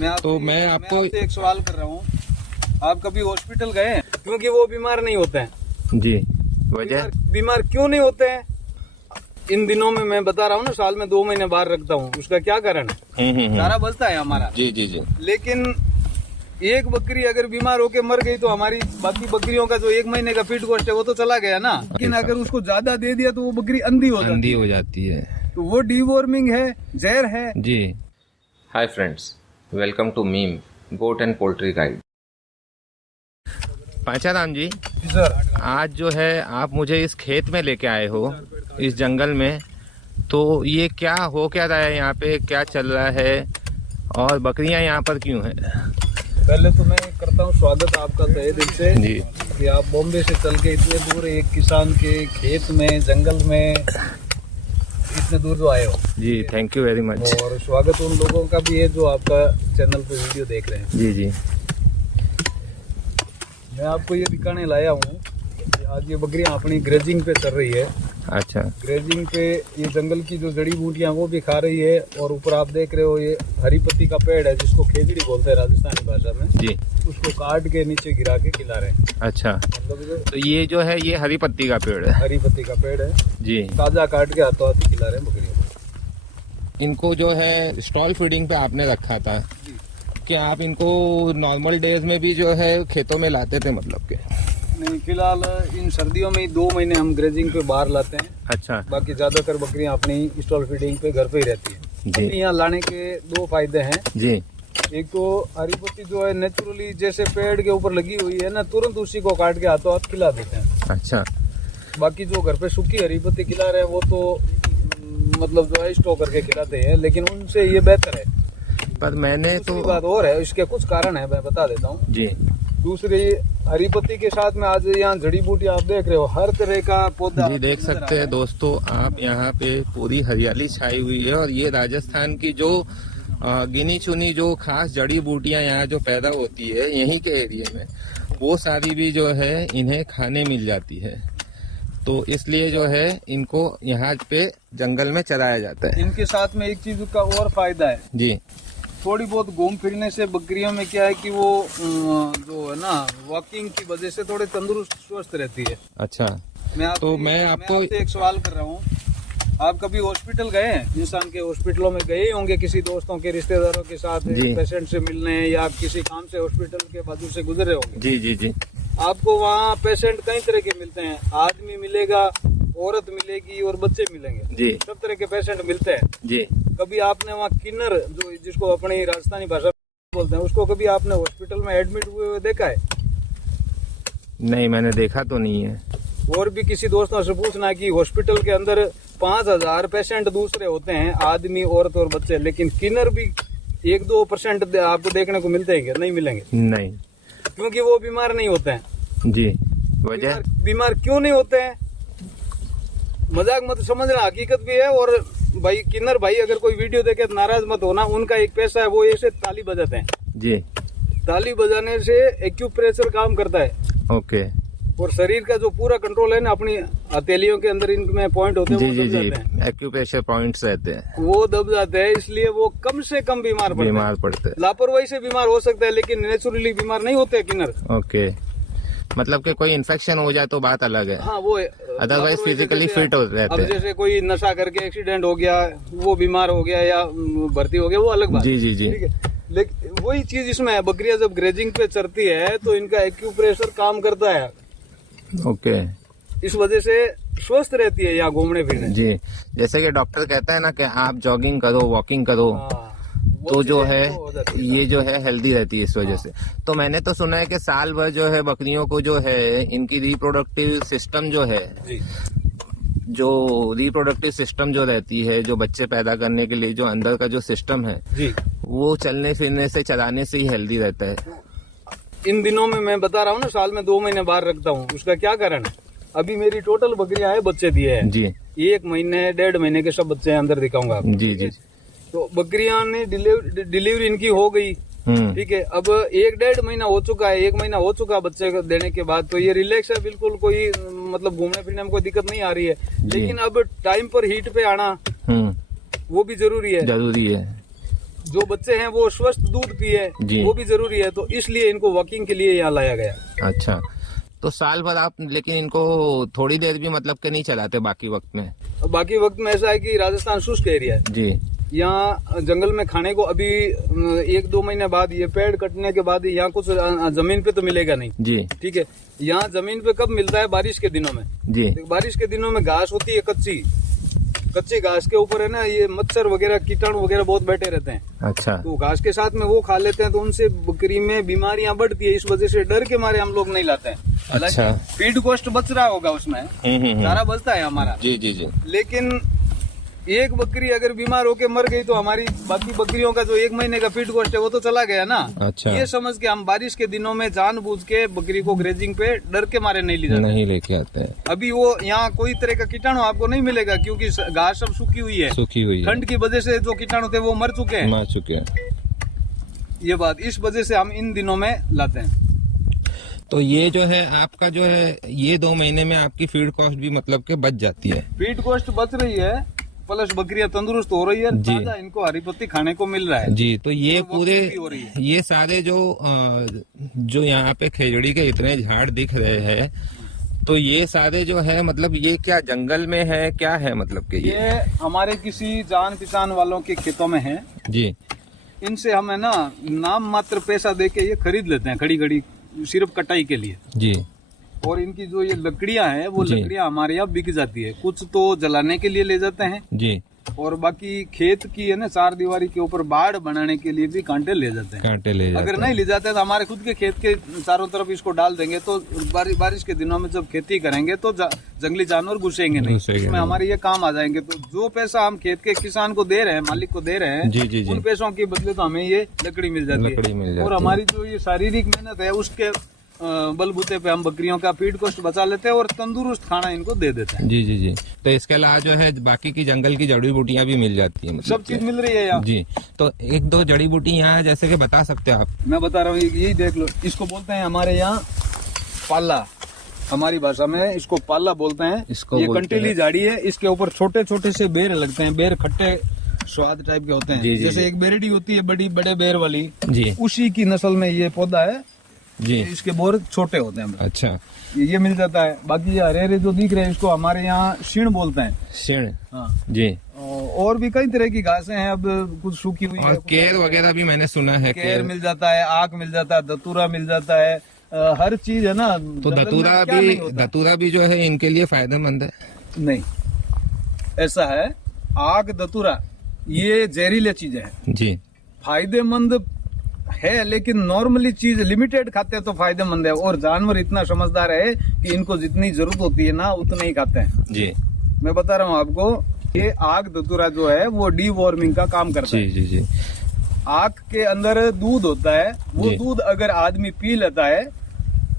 मैं आपको एक सवाल कर रहा हूँ, आप कभी हॉस्पिटल गए हैं? क्योंकि वो बीमार नहीं होते हैं जी, वजह बीमार क्यों नहीं होते हैं? इन दिनों में मैं बता रहा हूँ ना, साल में 2 महीने बाहर रखता हूँ, उसका क्या कारण है? चारा बचता है हमारा। जी जी जी। लेकिन एक बकरी अगर बीमार होके मर गई तो हमारी बाकी बकरियों का जो 1 महीने का फीड कॉस्ट है वो तो चला गया ना। लेकिन अगर उसको ज्यादा दे दिया तो वो बकरी अंधी हो जाती है, तो वो डीवॉर्मिंग है, जहर है जी। Hi friends, welcome to meme goat and poultry guide. Pancharam ji, sir. आज जो है आप मुझे इस खेत में लेके आए हो, इस जंगल में, तो ये क्या हो क्या रहा है यहाँ पे, क्या चल रहा है और बकरियां यहाँ पर क्यों हैं? पहले तो मैं करता हूँ स्वागत आपका तहे दिल से जी कि आप बॉम्बे से चल के इतने दूर एक किसान के खेत में, जंगल में इतने दूर जो आए हो। जी, थैंक यू वेरी मच। और स्वागत उन लोगों का भी है जो आपका चैनल पे वीडियो देख रहे हैं। जी जी। मैं आपको ये दिखाने लाया हूँ कि आज ये बकरियाँ अपनी ग्रेजिंग पे चल रही है। अच्छा। ग्रेजिंग पे ये जंगल की जो जड़ी बूटियाँ वो भी खा रही है, और ऊपर आप देख रहे हो ये हरी पत्ती का पेड़ है जिसको खेजड़ी बोलते हैं राजस्थानी भाषा में जी। उसको काट के नीचे गिरा के खिला रहे हैं। अच्छा, मतलब तो ये जो है ये हरी पत्ती का पेड़ है? हरी पत्ती का पेड़ है जी। ताजा काट के हाथों हाथी खिला रहे हैं बकरियों को। इनको जो है स्टॉल फीडिंग पे आपने रखा था कि आप इनको नॉर्मल डेज में भी जो है खेतों में लाते थे, मतलब के? नहीं, फिलहाल इन सर्दियों में 2 महीने हम ग्रेजिंग पे बाहर लाते हैं। अच्छा। बाकी ज्यादातर बकरियां अपनी स्टॉल फीडिंग पे घर पे ही रहती है जी। यहाँ लाने के 2 फायदे हैं जी। एक तो हरी पत्ती जो है नेचुरली जैसे पेड़ के ऊपर लगी हुई है ना, तुरंत उसी को काट के हाथों हाथ खिला देते हैं। अच्छा। बाकी जो घर पे सूखी हरी पत्ती खिला रहे हैं वो तो मतलब जो है स्टोर करके खिलाते हैं, लेकिन उनसे ये बेहतर है। पर मैंने तो बात और है, इसके कुछ कारण है, मैं बता देता हूँ जी। दूसरी, हरी पत्ती के साथ में आज यहाँ जड़ी बूटी आप देख रहे हो, हर तरह का पौधा जी देख सकते हैं दोस्तों आप, यहाँ पे पूरी हरियाली छाई हुई है और ये राजस्थान की जो गिनी चुनी जो खास जड़ी बूटियां यहाँ जो पैदा होती है यहीं के एरिया में, वो सारी भी जो है इन्हें खाने मिल जाती है। तो इसलिए जो है इनको यहाँ पे जंगल में चराया जाता है। इनके साथ में एक चीज का और फायदा है जी, थोड़ी बहुत घूम फिरने से बकरियों में क्या है कि वो जो है ना वॉकिंग की वजह से थोड़े तंदुरुस्त स्वस्थ रहती है। अच्छा। मैं आपको एक सवाल कर रहा हूँ, आप कभी हॉस्पिटल गए हैं? इंसान के हॉस्पिटलों में गए होंगे किसी दोस्तों के, रिश्तेदारों के साथ पेशेंट से मिलने, या किसी काम से हॉस्पिटल के बाजू से गुजर रहे होंगे। जी जी जी। आपको वहाँ पेशेंट कई तरह के मिलते हैं, आदमी मिलेगा, औरत मिलेगी और बच्चे मिलेंगे जी। सब तरह के पेशेंट मिलते हैं जी। कभी आपने वहाँ किन्नर जो जिसको अपनी राजस्थानी भाषा बोलते हैं उसको कभी आपने हॉस्पिटल में एडमिट हुए देखा है? नहीं, मैंने देखा तो नहीं है। और भी किसी दोस्तों से पूछना कि हॉस्पिटल के अंदर 5000 पेशेंट दूसरे होते हैं, आदमी, औरत और बच्चे, लेकिन किन्नर भी 1-2% आपको देखने को मिलते हैं क्या? नहीं मिलेंगे। नहीं, क्योंकि वो बीमार नहीं होते हैं जी। वजह बीमार क्यों नहीं होते हैं? मजाक मत समझना, हकीकत भी है। और भाई किन्नर भाई अगर कोई वीडियो देखे तो नाराज मत होना, उनका एक पैसा है, वो ऐसे ताली बजाते हैं जी। ताली बजाने से एक्यूप्रेशर काम करता है। ओके। और शरीर का जो पूरा कंट्रोल है ना, अपनी हथेलियों के अंदर इनमें पॉइंट होते हैं, वो दब जाते हैं, एक्यूप्रेशर पॉइंट्स रहते हैं, वो दब जाते हैं, इसलिए वो कम से कम बीमार पड़ते हैं। लापरवाही से बीमार हो सकता है लेकिन नेचुरली बीमार नहीं होते किन्नर। ओके, मतलब कि कोई इन्फेक्शन हो जाए तो बात अलग है। हाँ, वो अदरवाइज फिजिकली फिट हो रहते हैं। अब जैसे कोई नशा करके एक्सीडेंट हो गया, वो बीमार हो गया या भर्ती हो गया, वो अलग बात। जी जी जी। ठीक है, लेकिन वही चीज इसमें है, बकरियां जब ग्रेजिंग पे चरती है तो इनका एक्यूप्रेशर काम करता है। ओके, इस वजह से स्वस्थ रहती है यहाँ घूमने फिरने जी। जैसे कि डॉक्टर कहता है ना कि आप जॉगिंग करो, वॉकिंग करो, तो जो है ये जो है हेल्दी रहती है इस वजह से। तो मैंने तो सुना है कि साल भर जो है बकरियों को जो है इनकी रिप्रोडक्टिव सिस्टम जो है, जो रिप्रोडक्टिव सिस्टम जो रहती है, जो बच्चे पैदा करने के लिए जो अंदर का जो सिस्टम है जी, वो चलने फिरने से, चलाने से ही हेल्दी रहता है। इन दिनों में मैं बता रहा हूँ ना, साल में 2 महीने बाहर रखता हूँ, उसका क्या कारण है? अभी मेरी टोटल बकरियां हैं, बच्चे दिए हैं जी। 1 महीने 1.5 महीने के सब बच्चे अंदर दिखाऊंगा आपको जी जी। तो बकरियां ने डिलीवरी इनकी हो गई, ठीक है। अब 1-1.5 महीना हो चुका है, 1 महीना हो चुका बच्चे को देने के बाद, तो ये रिलैक्स है बिल्कुल, कोई मतलब घूमने फिरने में कोई दिक्कत नहीं आ रही है। लेकिन अब टाइम पर हीट पे आना वो भी जरूरी है। जो बच्चे हैं वो स्वस्थ दूध पिए, जी। वो भी जरूरी है, तो इसलिए इनको वॉकिंग के लिए यहाँ लाया गया। अच्छा, तो साल भर आप लेकिन इनको थोड़ी देर भी मतलब के नहीं चलाते बाकी वक्त में? बाकी वक्त में ऐसा है कि राजस्थान शुष्क एरिया है जी। यहाँ, जंगल में खाने को अभी 1-2 महीने बाद, ये पेड़ कटने के बाद यहाँ कुछ जमीन पे तो मिलेगा नहीं जी। ठीक है। यहाँ जमीन पे कब मिलता है? बारिश के दिनों में। जी। बारिश के दिनों में घास होती है कच्ची घास के ऊपर है ना, ये मच्छर वगैरह कीटाणु वगैरह बहुत बैठे रहते हैं। अच्छा। तो घास के साथ में वो खा लेते हैं, तो उनसे बकरी में बीमारियां बढ़ती है। इस वजह से डर के मारे हम लोग नहीं लाते हैं। अच्छा। फीड कॉस्ट बच रहा होगा उसमें, सारा बचता है हमारा। जी जी जी। लेकिन एक बकरी अगर बीमार होके मर गई तो हमारी बाकी बकरियों का जो 1 महीने का फीड कॉस्ट है वो तो चला गया ना। अच्छा। ये समझ के हम बारिश के दिनों में जानबूझ के बकरी को ग्रेजिंग पे डर के मारे नहीं ले जाते, नहीं लेके आते हैं। अभी वो यहाँ कोई तरह का कीटाणु आपको नहीं मिलेगा, क्योंकि घास अब सूखी हुई है, सूखी हुई है, ठंड की वजह से जो कीटाणु थे वो मर चुके हैं। ये बात, इस वजह से हम इन दिनों में लाते हैं। तो ये जो है आपका जो है ये 2 महीने में आपकी फीड कॉस्ट भी मतलब के बच जाती है? फीड कॉस्ट बच रही है, प्लस बकरियां तंदुरुस्त हो रही है, ताजा इनको हरी पत्ती खाने को मिल रहा है। जी। तो ये पूरे ये सारे जो यहाँ पे खेजड़ी के इतने झाड़ दिख रहे हैं, तो ये सारे जो है मतलब ये क्या जंगल में है, क्या है मतलब के? ये हमारे किसी जान पहचान वालों के खेतों में है जी। इनसे हमें ना नाम मात्र पैसा देके ये खरीद लेते हैं खड़ी खड़ी, सिर्फ कटाई के लिए जी। और इनकी जो ये लकड़ियां हैं वो लकड़ियां हमारे यहाँ बिक जाती है, कुछ तो जलाने के लिए ले जाते हैं जी, और बाकी खेत की है ना 4 दीवारी के ऊपर बाड़ बनाने के लिए भी कांटे ले जाते हैं। कांटे ले जाते अगर नहीं ले जाते तो हमारे खुद के खेत के चारों तरफ इसको डाल देंगे, तो बारिश के दिनों में जब खेती करेंगे तो जंगली जानवर घुसेंगे नहीं, उसमें हमारे ये काम आ जाएंगे। तो जो पैसा हम खेत के किसान को दे रहे हैं, मालिक को दे रहे हैं, जी जी जी, उन पैसों के बदले तो हमें ये लकड़ी मिल जाती है। और हमारी जो ये शारीरिक मेहनत है उसके बलबूते पे हम बकरियों का फीड कॉस्ट बचा लेते हैं और तंदुरुस्त खाना इनको दे देते हैं। जी जी जी। तो इसके अलावा जो है बाकी की जंगल की जड़ी बूटियां भी मिल जाती है, मतलब सब चीज मिल रही है यहाँ जी। तो 1-2 जड़ी बूटी यहाँ है जैसे कि बता सकते हैं आप? मैं बता रहा हूँ, यही देख लो, इसको बोलते हैं हमारे यहाँ पाला, हमारी भाषा में इसको पाला बोलते हैं। ये कंटीली झाड़ी है, इसके ऊपर छोटे छोटे से बेर लगते हैं, बेर खट्टे स्वाद टाइप के होते हैं। जी, जी, जैसे एक बेरडी होती है बड़े बेर वाली जी, उसी की नस्ल में ये पौधा है जी। इसके बोर छोटे होते हैं। अच्छा। ये मिल जाता है। बाकी ये हरे हरे जो दिख रहे हैं इसको हमारे यहाँ शीण बोलते हैं। शीण, हाँ जी। और भी कई तरह की घासें हैं, अब कुछ सूखी हुई और केर वगैरह भी मैंने सुना है। केर मिल जाता है, आक मिल जाता है, धतूरा मिल जाता है, हर चीज है ना। तो धतूरा भी जो है इनके लिए फायदेमंद है? नहीं, ऐसा है, आक धतूरा ये जहरीले चीजें हैं जी। फायदेमंद है, लेकिन नॉर्मली चीज लिमिटेड खाते हैं तो फायदेमंद है। और जानवर इतना समझदार है कि इनको जितनी जरूरत होती है ना उतना ही खाते हैं जी। मैं बता रहा हूँ आपको, ये आग धतूरा जो है वो डीवॉर्मिंग का काम करता है। जी जी। आग के अंदर दूध होता है, वो दूध अगर आदमी पी लेता है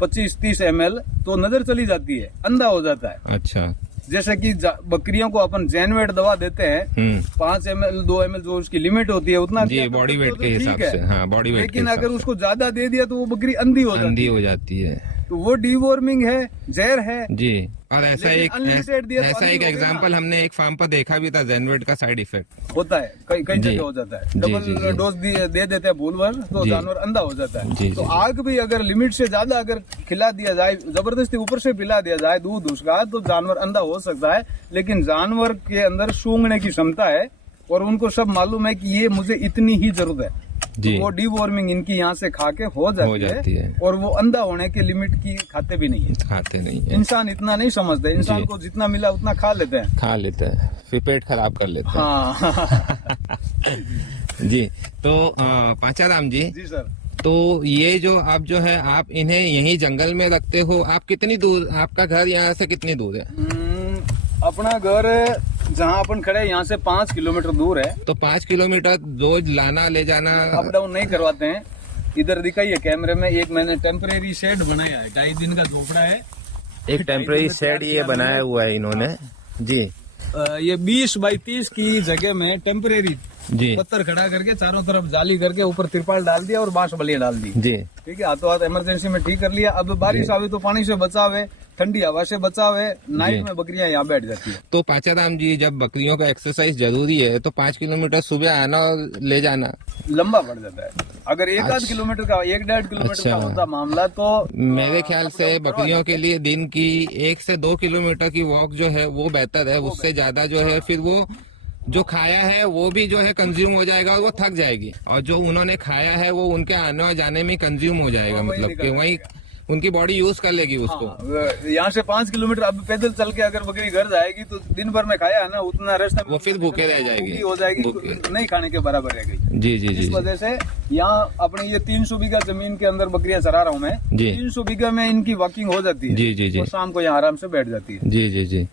25-30 ml तो नजर चली जाती है, अंधा हो जाता है। अच्छा। जैसे कि बकरियों को अपन जैनवेट दवा देते हैं 5 ml 2 ml जो उसकी लिमिट होती है उतना जी, बॉडी वेट के हिसाब से। हाँ, बॉडी वेट। लेकिन अगर उसको ज्यादा दे दिया तो वो बकरी अंधी हो जाती है। तो वो डीवॉर्मिंग है, जहर है जी। और ऐसा एक एग्जांपल हमने एक फार्म पर देखा भी था, जैनवेट का साइड इफेक्ट होता है, कई जगह हो जाता है। डबल डोज दे देते हैं भूलवर तो जानवर अंधा हो जाता है। तो आग भी अगर लिमिट से ज्यादा अगर खिला दिया जाए, जबरदस्ती ऊपर से पिला दिया जाए दूध उसका, तो जानवर अंधा हो सकता है। लेकिन जानवर के अंदर सूंघने की क्षमता है और उनको सब मालूम है कि ये मुझे इतनी ही जरूरत है, तो वो डीवॉर्मिंग इनकी यहाँ से खा के हो जाती है। और वो अंधा होने के लिमिट की खाते भी नहीं है। इंसान इतना नहीं समझते, इंसान को जितना मिला उतना खा लेते हैं, फिर पेट खराब कर लेते हैं। हाँ। जी। तो पाचाराम जी सर, तो ये जो आप जो है आप इन्हें यहीं जंगल में रखते हो, आप कितनी दूर, आपका घर यहाँ से कितनी दूर है? अपना घर जहाँ अपन खड़े यहाँ से 5 किलोमीटर दूर है। तो 5 किलोमीटर रोज लाना ले जाना? अप डाउन नहीं करवाते हैं। इधर दिखाइए कैमरे में, एक मैंने टेम्परेरी शेड बनाया है, 2.5 दिन का झोपड़ा है। एक टेम्परेरी शेड ये बनाया हुआ है इन्होंने जी। ये 20 बाई 30 की जगह में टेम्परेरी जी पत्थर खड़ा करके चारों तरफ जाली करके ऊपर तिरपाल डाल दिया और बांस बलिया डाल दी जी। ठीक है, हाथों हाथ इमरजेंसी में ठीक कर लिया। अब बारिश आवे तो पानी से बचाव है, ठंडी हवा से बचाव है, नाइट में बकरियां यहाँ बैठ जाती है। तो पाचाराम जी, जब बकरियों का एक्सरसाइज जरूरी है तो 5 किलोमीटर सुबह आना और ले जाना लंबा पड़ जाता है। अगर एक आध किलोमीटर का, 1-1.5 किलोमीटर का होता मामला तो मेरे ख्याल से बकरियों के लिए दिन की 1 से 2 किलोमीटर की वॉक जो है वो बेहतर है। उससे ज्यादा जो है फिर वो जो खाया है वो भी जो है कंज्यूम हो जाएगा और वो थक जाएगी, और जो उन्होंने खाया है वो उनके आने और जाने में कंज्यूम हो जाएगा, मतलब कि वही उनकी बॉडी यूज कर लेगी उसको। यहाँ से 5 किलोमीटर अब पैदल चल के अगर बकरी घर जाएगी तो दिन भर में खाया है ना उतना रेस्ट वो फिर भूखे रह जाएगी, हो जाएगी, नहीं खाने के बराबर रह गई। जी जी जी। इस वजह से यहाँ अपने ये 300 बीघा जमीन के अंदर बकरियां चरा रहा हूँ मैं। 300 बीघा में इनकी वॉकिंग हो जाती है। जी जी जी। और शाम को यहाँ आराम से बैठ जाती है। जी जी जी।